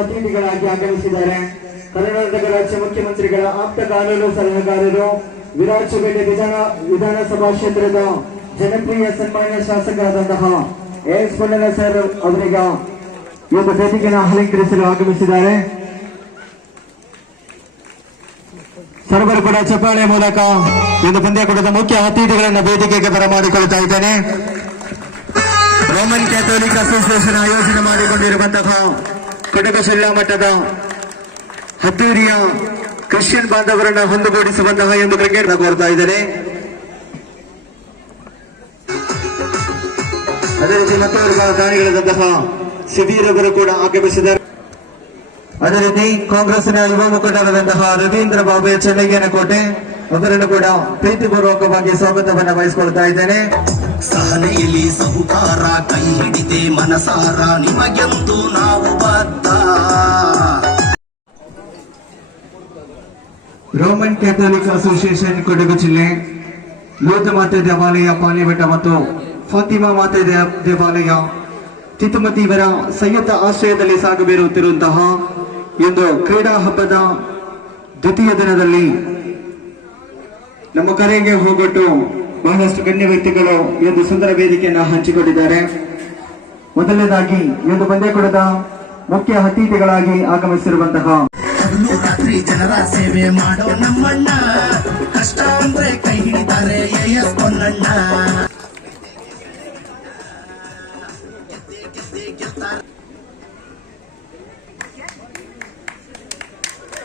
ಅತಿಥಿಗಳಾಗಿ ಆಗಮಿಸಿದ್ದಾರೆ. ಕರ್ನಾಟಕ ರಾಜ್ಯ ಮುಖ್ಯಮಂತ್ರಿಗಳ ಆಪ್ತ ಕಾನೂನು ಸಲಹೆಗಾರರು, ವಿರಾಜಪೇಟೆ ವಿಧಾನಸಭಾ ಕ್ಷೇತ್ರದ ಜನಪ್ರಿಯ ಸನ್ಮಾನ್ಯ ಶಾಸಕರಾದಂತಹ ಎಸ್ ಪೊನ್ನಣ್ಣ ಸರ್ ಅವರೀಗ ಈ ಒಂದು ವೇದಿಕೆಯನ್ನು ಅಲಂಕರಿಸಲು ಆಗಮಿಸಿದ್ದಾರೆ. ಸರ್ವರು ಕೂಡ ಚಪ್ಪಾಳೆ ಮೂಲಕ ಒಂದು ಪಂದ್ಯಕೂಟದ ಮುಖ್ಯ ಅತಿಥಿಗಳನ್ನು ವೇದಿಕೆಗೆ ಬರಮಾಡಿಕೊಳ್ತಾ ಇದ್ದೇನೆ. ರೋಮನ್ ಕ್ಯಾಥೋಲಿಕ್ ಅಸೋಸಿಯೇಷನ್ ಆಯೋಜನೆ ಮಾಡಿಕೊಂಡಿರುವಂತಹ ಕೊಡಗು ಜಿಲ್ಲಾ ಮಟ್ಟದ ಹತ್ತೂರಿಯ ಕ್ರಿಶ್ಚಿಯನ್ ಬಾಂಧವರನ್ನು ಹೊಂದುಗೂಡಿಸುವಂತಹ ಎಂದು ಕ್ರಿಕೆಟ್ ಕೋರ್ತಾ ಇದ್ದಾರೆ. ಅದೇ ರೀತಿ ಮತ್ತೋರ್ವ ದಾನಿಗಳಾದಂತಹ ಶಿಬಿರವರು ಕೂಡ ಆಗಮಿಸಿದ್ದಾರೆ. ಅದೇ ರೀತಿ ಕಾಂಗ್ರೆಸ್ನ ಯುವ ಮುಖಂಡರಾದಂತಹ ರವೀಂದ್ರ ಬಾಬು ಚೆನ್ನಗೇನಕೋಟೆ ಅವರನ್ನು ಕೂಡ ಪ್ರೀತಿಪೂರ್ವಕವಾಗಿ ಸ್ವಾಗತವನ್ನು ವಹಿಸಿಕೊಳ್ತಾ ಇದ್ದೇನೆ. ಸಹನೆಯಲ್ಲಿ ಸಹುಕಾರ ಕೈ ಹಿಡಿದೆ ಮನಸಾರ ನಿಮಗೆಂದು ನಾವು ಬದ್ಧ. ರೋಮನ್ ಕ್ಯಾಥೋಲಿಕ್ ಅಸೋಸಿಯೇಷನ್ ಕೊಡಗು ಜಿಲ್ಲೆ ಲೋಧ ಮಾತೆ ದೇವಾಲಯ ಪಾಲಿಬೆಟ್ಟ ಮತ್ತು ಫಾತಿಮಾ ಮಾತೆ ದೇವಾಲಯ ತಿತುಮತಿ ಇವರ ಸಂಯುಕ್ತ ಆಶ್ರಯದಲ್ಲಿ ಸಾಗಬೇರುತ್ತಿರುವಂತಹ ಒಂದು ಕ್ರೀಡಾ ಹಬ್ಬದ ದ್ವಿತೀಯ ದಿನದಲ್ಲಿ ನಮ್ಮ ಕರೆಗೆ ಹೋಗೊಟ್ಟು ಬಹಳಷ್ಟು ಗಣ್ಯ ವ್ಯಕ್ತಿಗಳು ಈ ಒಂದು ಸುಂದರ ವೇದಿಕೆಯನ್ನು ಹಂಚಿಕೊಂಡಿದ್ದಾರೆ. ಮೊದಲನೇದಾಗಿ ಈ ಒಂದು ಪಂದ್ಯಕೂಟದ ಮುಖ್ಯ ಅತಿಥಿಗಳಾಗಿ ಆಗಮಿಸಿರುವಂತಹ ಜನರ ಸೇವೆ ಮಾಡೋ ನಮ್ಮಣ್ಣ, ಕಷ್ಟ ಅಂದ್ರೆ ಕೈ ಹಿಡಿತಾರೆ ಎಸ್ ಪೊನ್ನಣ್ಣ.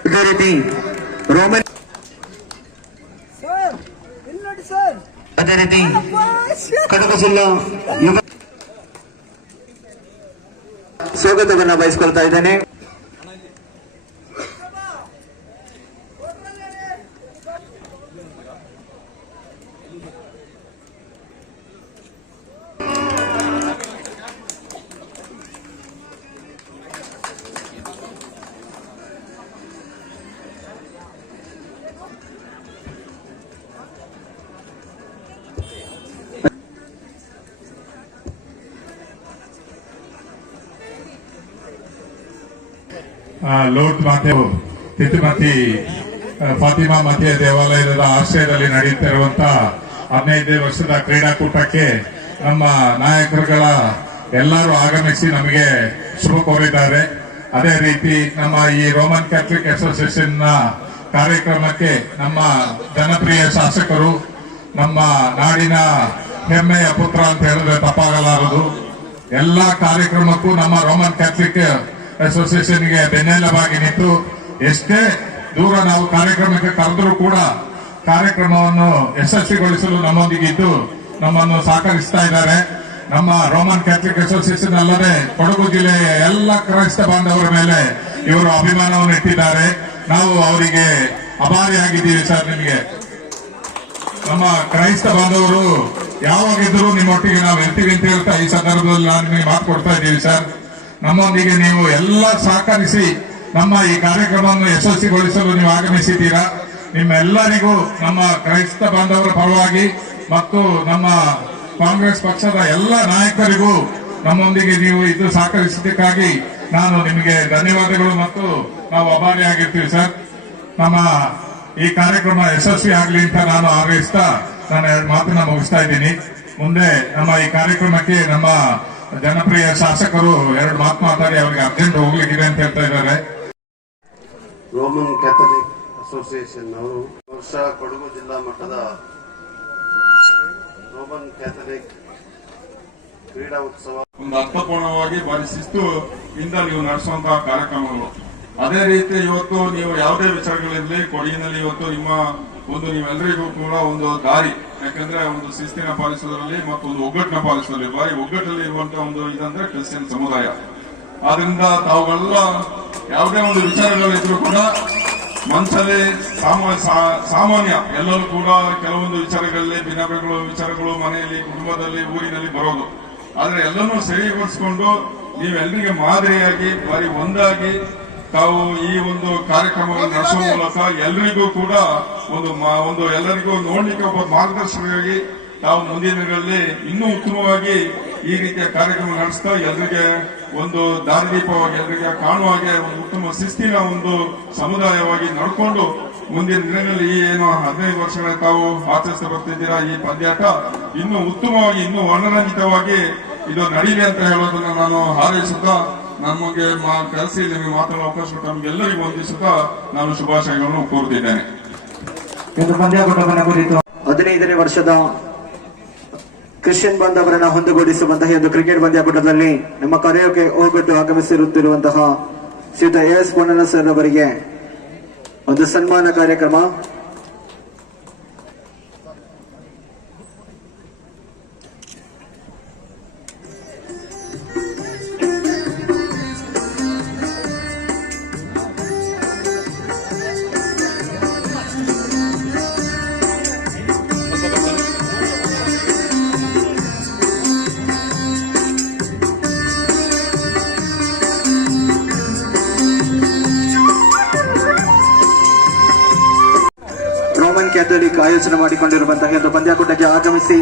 ಇದೇ ರೀತಿ ರೋಮನ್ ಅದೇ ರೀತಿ ಕೊಡಗು ಜಿಲ್ಲಾ ಯುವ ಸ್ವಾಗತವನ್ನು ಬಯಸಿಕೊಳ್ತಾ ಇದ್ದೇನೆ. ಲೋಟ್ ಮಾತೆ ತಿತುಮತಿ ಫಾತಿಮಾ ಮಾತೆಯ ದೇವಾಲಯದ ಆಶ್ರಯದಲ್ಲಿ ನಡೆಯುತ್ತಿರುವಂತಹ 15ನೇ ವರ್ಷದ ಕ್ರೀಡಾಕೂಟಕ್ಕೆ ನಮ್ಮ ನಾಯಕರುಗಳ ಎಲ್ಲರೂ ಆಗಮಿಸಿ ನಮಗೆ ಶುಭ ಕೋರಿದ್ದಾರೆ. ಅದೇ ರೀತಿ ನಮ್ಮ ಈ ರೋಮನ್ ಕ್ಯಾಥಲಿಕ್ ಅಸೋಸಿಯೇಷನ್ ನ ಕಾರ್ಯಕ್ರಮಕ್ಕೆ ನಮ್ಮ ಜನಪ್ರಿಯ ಶಾಸಕರು, ನಮ್ಮ ನಾಡಿನ ಹೆಮ್ಮೆಯ ಪುತ್ರ ಅಂತ ಹೇಳಿದ್ರೆ ತಪ್ಪಾಗಲಾರದು, ಎಲ್ಲಾ ಕಾರ್ಯಕ್ರಮಕ್ಕೂ ನಮ್ಮ ರೋಮನ್ ಕ್ಯಾಥಲಿಕ್ ಅಸೋಸಿಯೇಷನ್ಗೆ ಬೆನ್ನೆಲುಬಾಗಿ ನಿಂತು ಎಷ್ಟೇ ದೂರ ನಾವು ಕಾರ್ಯಕ್ರಮಕ್ಕೆ ಕರೆದರೂ ಕೂಡ ಕಾರ್ಯಕ್ರಮವನ್ನು ಯಶಸ್ವಿಗೊಳಿಸಲು ನಮ್ಮೊಂದಿಗಿದ್ದು ನಮ್ಮನ್ನು ಸಹಕರಿಸ್ತಾ ಇದ್ದಾರೆ. ನಮ್ಮ ರೋಮನ್ ಕ್ಯಾಥಲಿಕ್ ಅಸೋಸಿಯೇಷನ್ ಅಲ್ಲದೆ ಕೊಡಗು ಜಿಲ್ಲೆಯ ಎಲ್ಲ ಕ್ರೈಸ್ತ ಬಾಂಧವರ ಮೇಲೆ ಇವರು ಅಭಿಮಾನವನ್ನು ಇಟ್ಟಿದ್ದಾರೆ. ನಾವು ಅವರಿಗೆ ಅಭಾರಿಯಾಗಿದ್ದೀವಿ ಸರ್. ನಿಮಗೆ ನಮ್ಮ ಕ್ರೈಸ್ತ ಬಾಂಧವರು ಯಾವಾಗಿದ್ರೂ ನಿಮ್ಮೊಟ್ಟಿಗೆ ನಾವು ಇರ್ತೀವಿ ಅಂತ ಹೇಳ್ತಾ ಈ ಸಂದರ್ಭದಲ್ಲಿ ನಾನು ನಿಮಗೆ ಮಾತು ಕೊಡ್ತಾ ಇದ್ದೀವಿ ಸರ್. ನಮ್ಮೊಂದಿಗೆ ನೀವು ಎಲ್ಲ ಸಹಕರಿಸಿ ನಮ್ಮ ಈ ಕಾರ್ಯಕ್ರಮವನ್ನು ಯಶಸ್ವಿಗೊಳಿಸಲು ನೀವು ಆಗಮಿಸಿದ್ದೀರಾ. ನಿಮ್ಮೆಲ್ಲರಿಗೂ ನಮ್ಮ ಕ್ರೈಸ್ತ ಬಾಂಧವರ ಪರವಾಗಿ ಮತ್ತು ನಮ್ಮ ಕಾಂಗ್ರೆಸ್ ಪಕ್ಷದ ಎಲ್ಲ ನಾಯಕರಿಗೂ ನಮ್ಮೊಂದಿಗೆ ನೀವು ಇದು ಸಹಕರಿಸಿದ್ದಕ್ಕಾಗಿ ನಾನು ನಿಮಗೆ ಧನ್ಯವಾದಗಳು ಮತ್ತು ನಾವು ಅಭಾರಿಯಾಗಿರ್ತೀವಿ ಸರ್. ನಮ್ಮ ಈ ಕಾರ್ಯಕ್ರಮ ಯಶಸ್ವಿ ಆಗಲಿ ಅಂತ ನಾನು ಹಾರೈಸ್ತಾ ನಾನು 2 ಮಾತನ್ನ ಮುಗಿಸ್ತಾ ಇದ್ದೀನಿ. ಮುಂದೆ ನಮ್ಮ ಈ ಕಾರ್ಯಕ್ರಮಕ್ಕೆ ನಮ್ಮ ಜನಪ್ರಿಯ ಶಾಸಕರು 2 ಮಾತು ಮಾತಾಡಿ ಅವರಿಗೆ ಅರ್ಜೆಂಟ್ ಹೋಗ್ಲಿಕ್ಕಿದೆ ಅಂತ ಹೇಳ್ತಾ ಇದ್ದಾರೆ. ರೋಮನ್ ಕ್ಯಾಥಲಿಕ್ ಅಸೋಸಿಯೇಷನ್ ಅವರು ವರ್ಷ ಕೊಡಗು ಜಿಲ್ಲಾ ಮಟ್ಟದ ರೋಮನ್ ಕ್ಯಾಥಲಿಕ್ ಕ್ರೀಡಾ ಉತ್ಸವ ಒಂದು ಅರ್ಥಪೂರ್ಣವಾಗಿ ಭಾರಿ ಶಿಸ್ತು ಇಂದ ನೀವು ನಡೆಸುವಂತಹ ಕಾರ್ಯಕ್ರಮಗಳು. ಅದೇ ರೀತಿ ಇವತ್ತು ನೀವು ಯಾವುದೇ ವಿಚಾರಗಳಿರಲಿ ಕೊಡಗಿನಲ್ಲಿ ಇವತ್ತು ನಿಮ್ಮ ನೀವೆಲ್ಲರಿಗೂ ಕೂಡ ಒಂದು ದಾರಿ, ಯಾಕಂದ್ರೆ ಒಂದು ಶಿಸ್ತಿನ ಪಾಲಿಸೋದ್ರಲ್ಲಿ ಮತ್ತು ಒಂದು ಒಗ್ಗಟ್ಟಿನ ಪಾಲಿಸೋದ್ರಲ್ಲಿ, ಬಾರಿ ಒಗ್ಗಟ್ಟಲ್ಲಿ ಇರುವಂತಹ ಒಂದು ಇದಂದ್ರೆ ಕ್ರಿಶ್ಚಿಯನ್ ಸಮುದಾಯ. ಆದ್ರಿಂದ ತಾವುಗಳೆಲ್ಲ ಯಾವುದೇ ಒಂದು ವಿಚಾರಗಳಿದ್ರು ಕೂಡ ಮನಸ್ಸಲ್ಲಿ ಸಾಮಾನ್ಯ ಎಲ್ಲರೂ ಕೂಡ ಕೆಲವೊಂದು ವಿಚಾರಗಳಲ್ಲಿ ಭಿನ್ನಗಳು ವಿಚಾರಗಳು ಮನೆಯಲ್ಲಿ, ಕುಟುಂಬದಲ್ಲಿ, ಊರಿನಲ್ಲಿ ಬರೋದು. ಆದ್ರೆ ಎಲ್ಲನೂ ಸರಿಗೊಳಿಸಿಕೊಂಡು ನೀವೆಲ್ಲರಿಗೆ ಮಾದರಿಯಾಗಿ ಬಾರಿ ಒಂದಾಗಿ ತಾವು ಈ ಒಂದು ಕಾರ್ಯಕ್ರಮವನ್ನು ನಡೆಸುವ ಮೂಲಕ ಎಲ್ಲರಿಗೂ ಕೂಡ ಒಂದು ಎಲ್ಲರಿಗೂ ನೋಡ್ಲಿಕ್ಕೆ ಒಬ್ಬ ಮಾರ್ಗದರ್ಶಕರಾಗಿ ತಾವು ಮುಂದಿನ ದಿನಗಳಲ್ಲಿ ಇನ್ನೂ ಉತ್ತಮವಾಗಿ ಈ ರೀತಿಯ ಕಾರ್ಯಕ್ರಮ ನಡೆಸ್ತಾ ಎಲ್ಲರಿಗೆ ಒಂದು ದಾರಿದೀಪವಾಗಿ ಎಲ್ಲರಿಗೆ ಕಾಣುವ ಹಾಗೆ ಒಂದು ಉತ್ತಮ ಶಿಸ್ತಿನ ಒಂದು ಸಮುದಾಯವಾಗಿ ನಡ್ಕೊಂಡು ಮುಂದಿನ ದಿನಗಳಲ್ಲಿ ಈ ಏನು 15 ವರ್ಷಗಳ ತಾವು ಆಚರಿಸ್ತಾ ಬರ್ತಿದ್ದೀರಾ, ಈ ಪಂದ್ಯಾಟ ಇನ್ನೂ ಉತ್ತಮವಾಗಿ ಇನ್ನೂ ವರ್ಣರಂಜಿತವಾಗಿ ಇದು ನಡೀಲಿ ಅಂತ ಹೇಳೋದನ್ನ ನಾನು ಹಾರೈಸುತ್ತಾ ನಮಗೆ ಕರೆಸಿ ನಿಮಗೆ ಮಾತಾಡೋ ಅವಕಾಶ ಕೊಟ್ಟು ನಮಗೆಲ್ಲರಿಗೂ ವಂದಿಸುತ್ತಾ ನಾನು ಶುಭಾಶಯಗಳನ್ನು ಕೋರುತ್ತಿದ್ದೇನೆ. ಇಂದು ಪಂದ್ಯಾಕೂಟವನ್ನು ಕುರಿತು 15ನೇ ವರ್ಷದ ಕ್ರಿಶ್ಚಿಯನ್ ಬಾಂಧವರನ್ನ ಹೊಂದಿಗೂಡಿಸುವಂತಹ ಒಂದು ಕ್ರಿಕೆಟ್ ಪಂದ್ಯಾಕೂಟದಲ್ಲಿ ನಮ್ಮ ಕರೆಯೋಕೆ ಹೋಗೊಟ್ಟು ಆಗಮಿಸಿರುತ್ತಿರುವಂತಹ ಶ್ರೀಯುತ ಎಸ್ ಪೊನ್ನಣ್ಣ ಸರ್ ಅವರಿಗೆ ಒಂದು ಸನ್ಮಾನ ಕಾರ್ಯಕ್ರಮ. ರೋಮನ್ ಕ್ಯಾಥೋಲಿಕ್ ಆಯೋಜನೆ ಮಾಡಿಕೊಂಡಿರುವಂತಹ ಒಂದು ಪಂದ್ಯಾಕೂಟಕ್ಕೆ ಆಗಮಿಸಿ